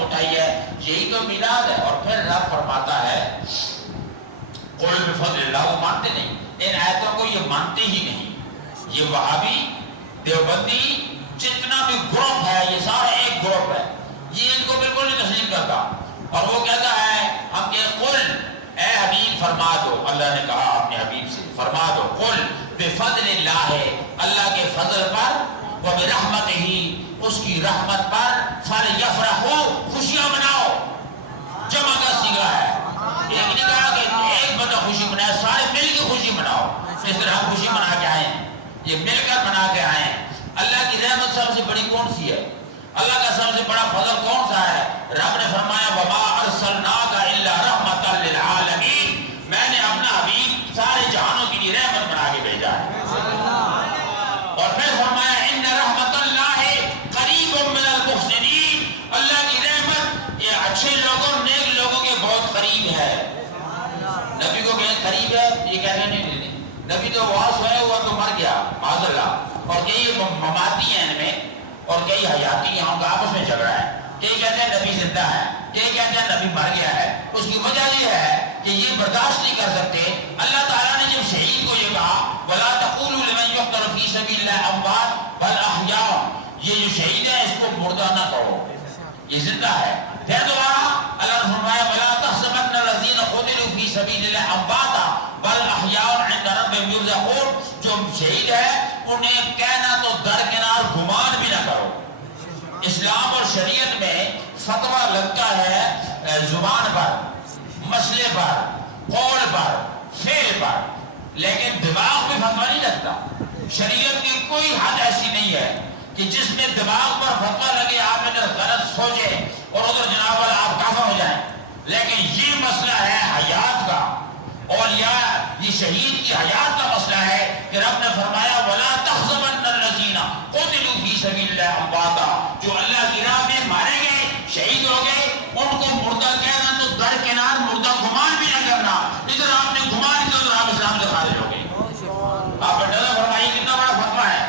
قسم اٹھائی ہے، یہی تو میلاد ہے۔ اور پھر رب فرماتا ہے قل بفضل اللہ، وہ مانتے نہیں ان آیتوں کو، یہ مانتے ہی نہیں۔ یہ وہابی دیوبندی جتنا بھی گروپ ہے یہ سارا ایک گروپ ہے، یہ ان کو بالکل نہیں تسلیم کرتا۔ اور وہ کہتا ہے ہم کہ قل اے حبیب فرما دو، اللہ نے کہا اپنے حبیب سے فرما دو، قل بفضل اللہ، اللہ کے فضل پر، وبرحمتہ، اس کی رحمت پر، فلیفرحوا، خوشیاں مناؤ۔ جمع کا صیغہ ہے، ایک نہیں کہا کہ ایک بندہ خوشی منائے، سارے مل کے خوشی مناؤ۔ جس طرح ہم خوشی منا کے آئے ہیں، یہ مل کر منا کے آئے ہیں۔ اللہ کی رحمت سب سے بڑی کون سی ہے؟ اللہ کا سب سے بڑا فضل کون سا ہے؟ رب نے فرمایا وما ارسلناک الا رحمۃ للعالمین، میں نے اپنا حبیب سارے جہانوں کے لیے رحمت بنا کے بھیجا ہے۔ اور پھر فرمایا ان رحمت اللہ قریب من المحسنین، اللہ کی رحمت یہ اچھے لوگوں نیک لوگوں کے بہت قریب ہے۔ نبی کو کہ قریب ہے یہ کہتے نہیں، نبی تو واس ہوئے ہوا تو مر گیا معاذ اللہ، اور کئی مماتی ہیں ان میں اور کئی حیاتی ہیں، ان کا آپس میں جھگڑا ہے۔ کئی کہتے ہیں نبی زندہ ہے، کئی کہتے ہیں نبی مر گیا ہے۔ اس کی وجہ یہ ہے کہ یہ برداشت نہیں کر سکتے۔ اللہ تعالیٰ نے جب شہید کو یہ کہا وَلَا تَقُولُوا لِمَنْ يُقْتَلُ فِي سَبِيلِ اللَّهِ أَمْوَاتٌ بَلْ أَحْيَاءٌ، یہ جو شہید ہے اس کو مردہ نہ کہو، یہ زندہ ہے۔ پھر دوبارہ اللہ نے فرمایا وَلَا تَحْسَبَنَّ الَّذِينَ قُتِلُوا فِي سَبِيلِ اللَّهِ أَمْوَاتًا بَلْ أَحْيَاءٌ عِندَ رَبِّهِمْ يُرْزَقُونَ، جو شہید ہے انہیں کہنا تو درکنار گمان بھی نہ کرو۔ اسلام اور شریعت میں فتویٰ لگتا ہے زبان پر، مسئلے پر، قول پر، فعل پر، لیکن دماغ میں فتویٰ نہیں لگتا۔ شریعت کی کوئی حد ایسی نہیں ہے کہ جس میں دماغ پر فتویٰ لگے آپ ادھر غلط سوچیں اور ادھر جناب آپ کافر ہو جائیں۔ لیکن یہ مسئلہ ہے حیات کا، اولیاء یہ شہید کی حیات کا مسئلہ ہے کہ رب نے فرمایا وَلَا تَحْسَبَنَّ الَّذِينَ قُتِلُوا فِي سَبِيلِ اللَّهِ أَمْوَاتًا، جو اللہ کی راہ میں مارے گئے، شہید ہو گئے، ان کو مردہ کہنا تو درکنار مردہ گمان بھی نہ کرنا۔ ادھر آپ نے گمان کیا تو آپ اسلام سے خارج ہو گئے۔ آپ اندازہ فرمائیے کتنا بڑا فتویٰ ہے،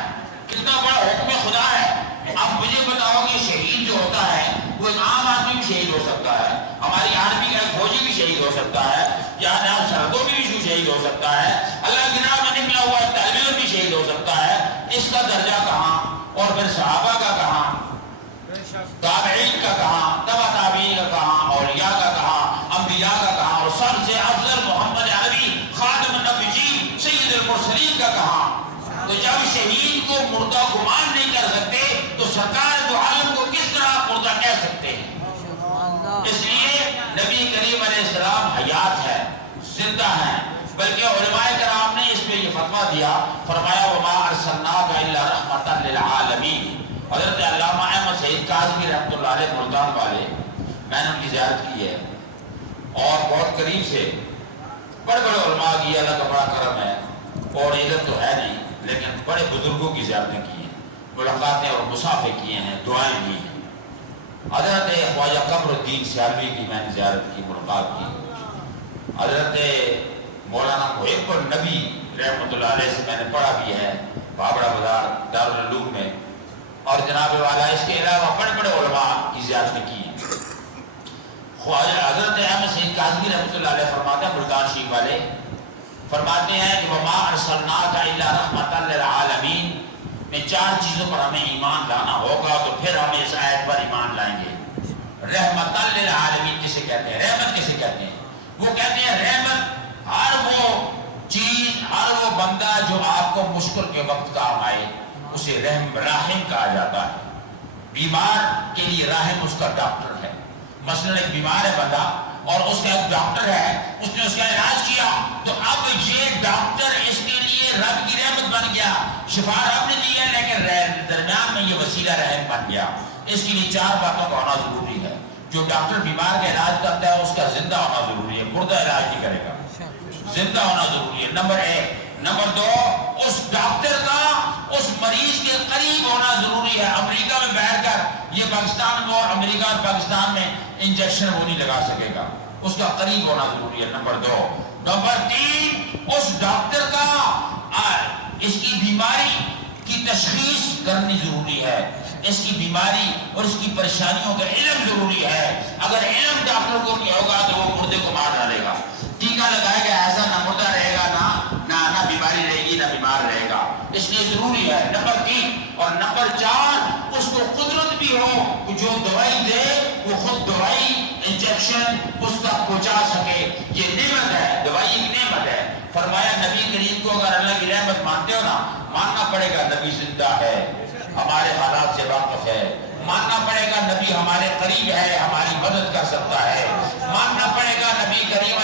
کتنا بڑا حکم خدا ہے۔ اب مجھے بتاؤ کہ شہید جو ہوتا ہے وہ ایک عام آدمی بھی شہید ہو سکتا ہے، ہماری آرمی کا ایک فوجی بھی شہید ہو سکتا ہے، یا سرحدوں میں بھی شہید ہو سکتا ہے، اللہ کی راہ میں نکلا ہوا ایک طالب علم بھی شہید ہو سکتا ہے۔ اس کا درجہ کہاں؟ اور پھر صحابہ کا کہاں، تابعین کا کہاں، تبع تابعین کا کہاں، اولیاء کا کہاں، انبیاء کا کہاں، اور سب سے افضل محمد عربی خاتم النبیین سید المرسلین کا کہاں؟ تو جب شہید کو مردہ گمان نہیں کر سکتے تو سرکار دو عالم کو کس طرح مردہ کہہ سکتے ہیں؟ اس لیے نبی کریم علیہ السلام حیات ہے، زندہ ہیں، بلکہ علماء کرام نے اس پہ یہ فتویٰ دیا، فرمایا وَمَا أَرْسَلْنَاكَ إِلَّا رَحْمَةً لِلْعَالَمِينَ۔ حضرت علامہ احمد سعید کاظمی رحمۃ اللہ علیہ ملتان والے، میں نے ان کی زیارت کی ہے اور بہت قریب سے بڑے بڑے علماء کی اللہ کا بڑا کرم ہے، اور عزت تو ہے نہیں لیکن بڑے بزرگوں کی زیارتیں کی ہیں، ملاقاتیں اور مصافحے کیے ہیں، دعائیں کی ہیں۔ حضرت خواجہ قمر الدین سیالوی کی میں نے زیارت کی، ملاقات کی۔ حضرت مولانا محب النبی رحمۃ اللہ علیہ سے میں نے پڑھا بھی ہے بابڑا بازار دارالعلوم میں، اور جناب والا اس کے علاوہ بڑے بڑے علماء کی زیارتیں کی ہیں۔ خواجہ حضرت احمد سعید کاظمی رحمۃ اللہ علیہ فرماتے ہیں، ملتان شریف والے فرماتے ہیں کہ وَمَا أَرْسَلْنَاكَ إِلَّا رَحْمَةً لِلْعَالَمِينَ، میں چار چیزوں پر ہمیں ایمان لانا ہوگا تو پھر ہم اس آیت پر ایمان لائیں گے۔ رحمۃ للعالمین کسے کہتے ہیں؟ رحمت کسے کہتے ہیں؟ وہ کہتے ہیں رحمت ہر وہ چیز، ہر وہ بندہ جو آپ کو مشکل کے وقت کام آئے اسے راحم کہا جاتا ہے۔ بیمار کے لیے راحم اس کا ڈاکٹر ہے۔ مثلا ایک بیمار ہے بندہ اور اس کا ایک ڈاکٹر ہے، اس نے اس کا علاج کیا، تو اب یہ ڈاکٹر اس کے لیے رب کی رحمت بن گیا، شفا رب نے دی ہے لیکن درمیان میں یہ وسیلہ رحم بن گیا۔ اس کے لیے چار باتوں کا ہونا ضروری ہے۔ جو ڈاکٹر بیمار کا علاج کرتا ہے اس کا زندہ ہونا ضروری ہے، مردہ علاج نہیں کرے گا، زندہ ہونا ضروری ہے، نمبر ایک۔ نمبر دو، اس ڈاکٹر کا اس مریض کے قریب ہونا ضروری ہے۔ امریکہ میں بیٹھ کر یہ پاکستان میں اور امریکہ اور پاکستان میں انجیکشن وہ نہیں لگا سکے گا، اس کا قریب ہونا ضروری ہے، نمبر دو۔ نمبر تین، اس ڈاکٹر کا اس کی بیماری کی تشخیص کرنی ضروری ہے۔ اس کی بیماری اور اس کی پریشانیوں کا علم ضروری ہے. اگر علم ڈاکٹر کو نہیں ہوگا تو وہ مردے کو مار ڈالے گا. ٹیکہ لگائے گا ایسا نہ مردہ رہے گا نہ بیماری رہے گی نہ بیمار رہے گا. اس لیے ضروری ہے نمبر 3 اور نمبر 4 اس کو قدرت بھی ہو جو دوائی دے وہ خود دوائی انجیکشن اس تک پہنچا سکے. یہ نعمت ہے, دوائی ایک نعمت ہے. فرمایا نبی کریم کو اگر اللہ کی رحمت مانتے ہو نا, ماننا پڑے گا نبی زندہ ہے, ہمارے حالات سے واقف ہے. ماننا پڑے گا نبی ہمارے قریب ہے, ہماری مدد کر سکتا ہے. ماننا پڑے گا نبی کریم